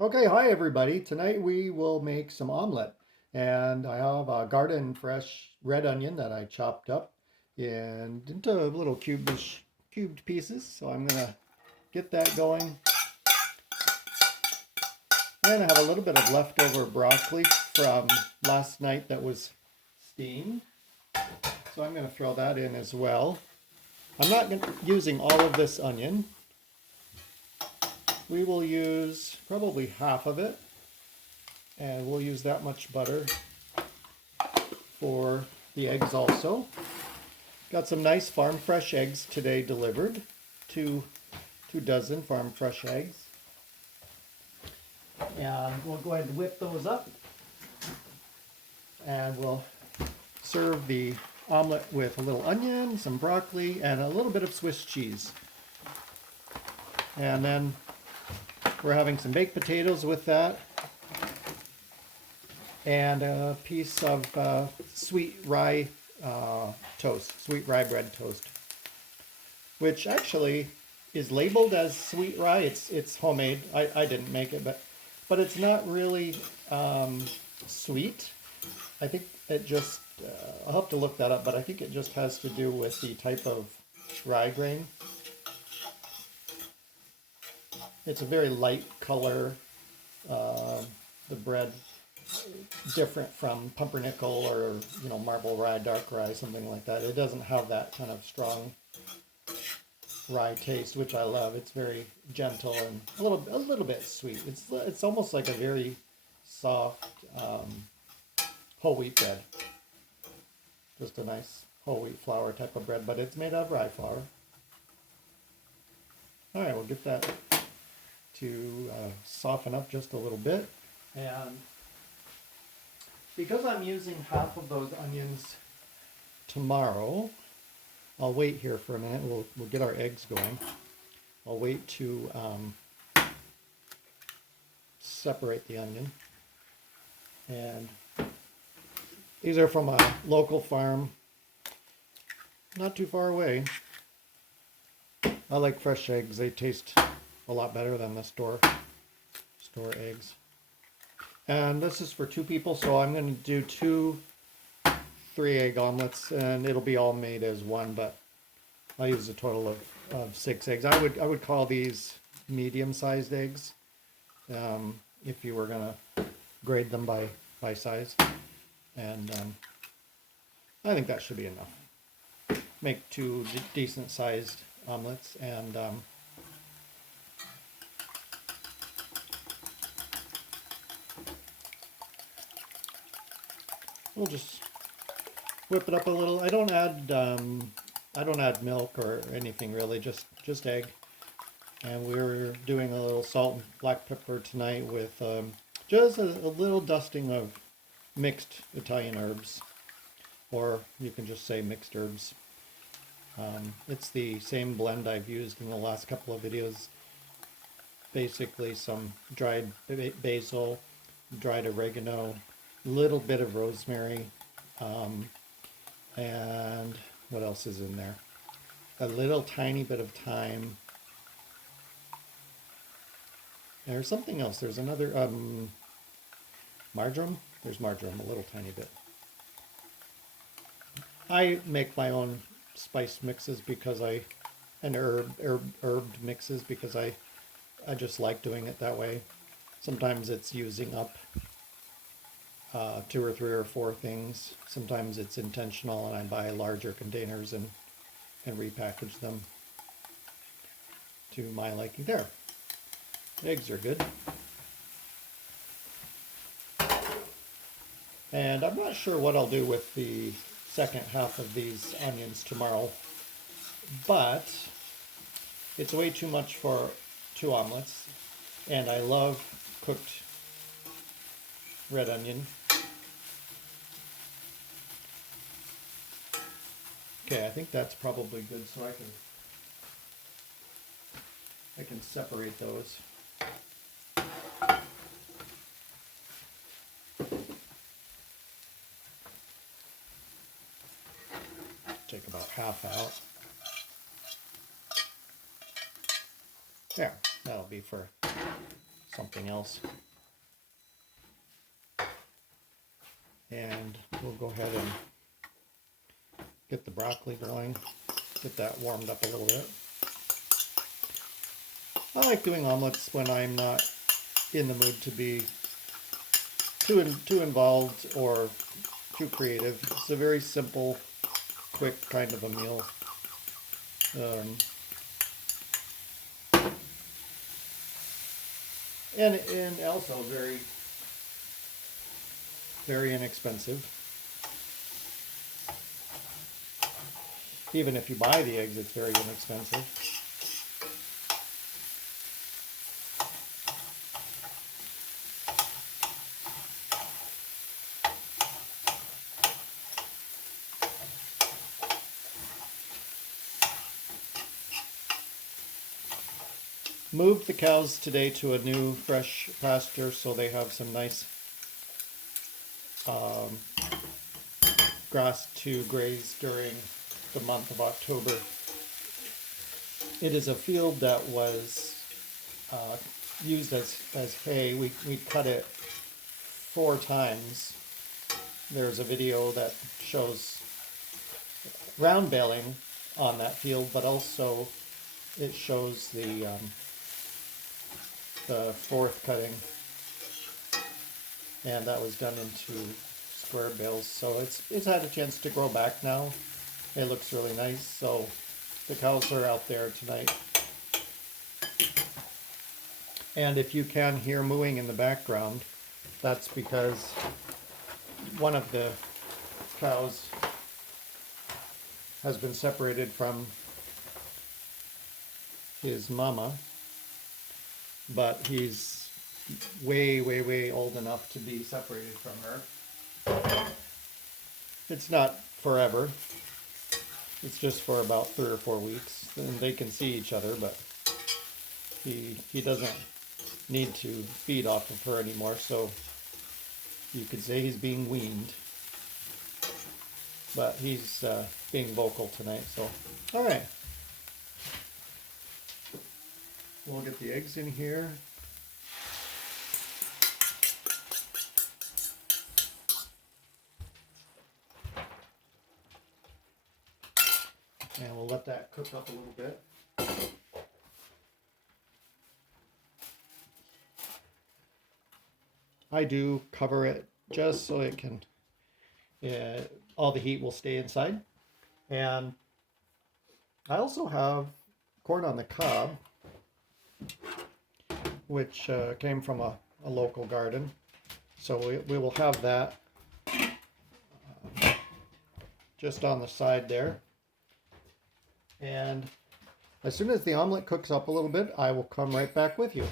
Okay, hi everybody. Tonight we will make some omelette. And I have a garden fresh red onion that I chopped up into little cubed pieces. So I'm gonna get that going. And I have a little bit of leftover broccoli from last night that was steamed. So I'm gonna throw that in as well. I'm not using all of this onion. We will use probably half of it. And we'll use that much butter for the eggs also. Got some nice farm fresh eggs today delivered. Two dozen farm fresh eggs. And we'll go ahead and whip those up. And we'll serve the omelet with a little onion, some broccoli, and a little bit of Swiss cheese. And then we're having some baked potatoes with that. And a piece of sweet rye toast, sweet rye bread toast, which actually is labeled as sweet rye. It's homemade. I didn't make it, but it's not really sweet. I think it just I'll have to look that up, but I think it just has to do with the type of rye grain. It's a very light color. The bread different from pumpernickel or marble rye, dark rye, something like that. It doesn't have that kind of strong rye taste, which I love. It's very gentle and a little bit sweet. It's almost like a very soft whole wheat bread. Just a nice whole wheat flour type of bread, but it's made out of rye flour. All right, we'll get that to soften up just a little bit. And because I'm using half of those onions tomorrow, I'll wait here for a minute. We'll get our eggs going. I'll wait to separate the onion. And these are from a local farm, not too far away. I like fresh eggs. They taste a lot better than the store eggs. And this is for two people, so I'm going to do two 3-egg omelets, and it'll be all made as one, but I'll use a total of 6 eggs. I would call these medium-sized eggs if you were going to grade them by size. And I think that should be enough. Make two decent-sized omelets, and we'll just whip it up a little. I don't add milk or anything really, just egg. And we're doing a little salt and black pepper tonight with just a little dusting of mixed Italian herbs, or you can just say mixed herbs. It's the same blend I've used in the last couple of videos. Basically some dried basil, dried oregano, little bit of rosemary, and what else is in there? A little tiny bit of thyme. There's something else. There's another marjoram. There's marjoram, a little tiny bit. I make my own spice mixes because and herbed mixes because I just like doing it that way. Sometimes it's using up 2 or 3 or 4 things. Sometimes it's intentional, and I buy larger containers and repackage them to my liking. There, eggs are good. And I'm not sure what I'll do with the second half of these onions tomorrow, but it's way too much for 2 omelets, and I love cooked red onion. Okay, I think that's probably good, so I can separate those. Take about half out. There, that'll be for something else. And we'll go ahead and get the broccoli going, get that warmed up a little bit. I like doing omelets when I'm not in the mood to be too involved or too creative. It's a very simple, quick kind of a meal. And also very, very inexpensive. Even if you buy the eggs, it's very inexpensive. Moved the cows today to a new fresh pasture, so they have some nice grass to graze during the month of October. It is a field that was used as hay. We cut it 4 times. There's a video that shows round baling on that field, but also it shows the 4th cutting, and that was done into square bales. So it's had a chance to grow back now. It looks really nice. So the cows are out there tonight, and if you can hear mooing in the background, that's because one of the cows has been separated from his mama, but he's way old enough to be separated from her. It's not forever. It's just for about 3 or 4 weeks, and they can see each other, but he doesn't need to feed off of her anymore, so you could say he's being weaned. But he's being vocal tonight, so alright. We'll get the eggs in here. And we'll let that cook up a little bit. I do cover it just so it can, all the heat will stay inside. And I also have corn on the cob, which came from a local garden. So we will have that just on the side there. And as soon as the omelet cooks up a little bit, I will come right back with you.